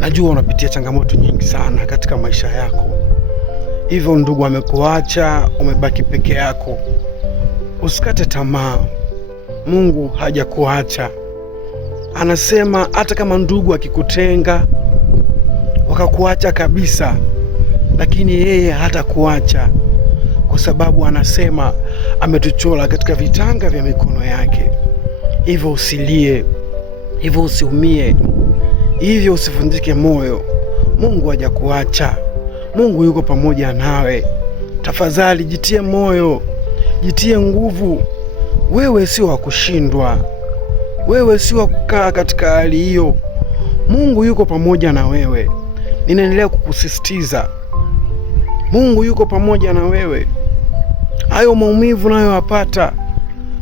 Najua unapitia changamoto nyingi sana katika maisha yako. Hivyo ndugu amekuacha, umebaki peke yako. Usikate tamaa. Mungu hajakuacha. Anasema hata kama ndugu akikutenga, wakakuacha kabisa, lakini yeye hatakuacha, kwa sababu anasema ametuchora katika vitanga vya mikono yake. Hivyo usilie, hivyo usiumie, hivyo usivunjike moyo. Mungu hajakuacha. Mungu yuko pamoja nawe. Tafadhali jitie moyo, jitie nguvu. Wewe sio wa kushindwa, wewe sio wa kukaa katika hali hiyo. Mungu yuko pamoja na wewe. Ninaendelea kukusisitiza, Mungu yuko pamoja na wewe. Hayo maumivu unayoyapata,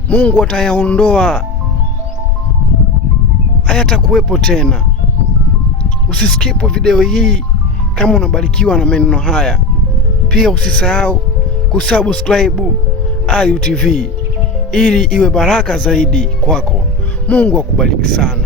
Mungu atayaondoa, hayatakuwepo tena. Usiskipu video hii kama unabarikiwa na maneno haya. Pia usisahau kusubscribe Ayu TV ili iwe baraka zaidi kwako. Mungu akubariki sana.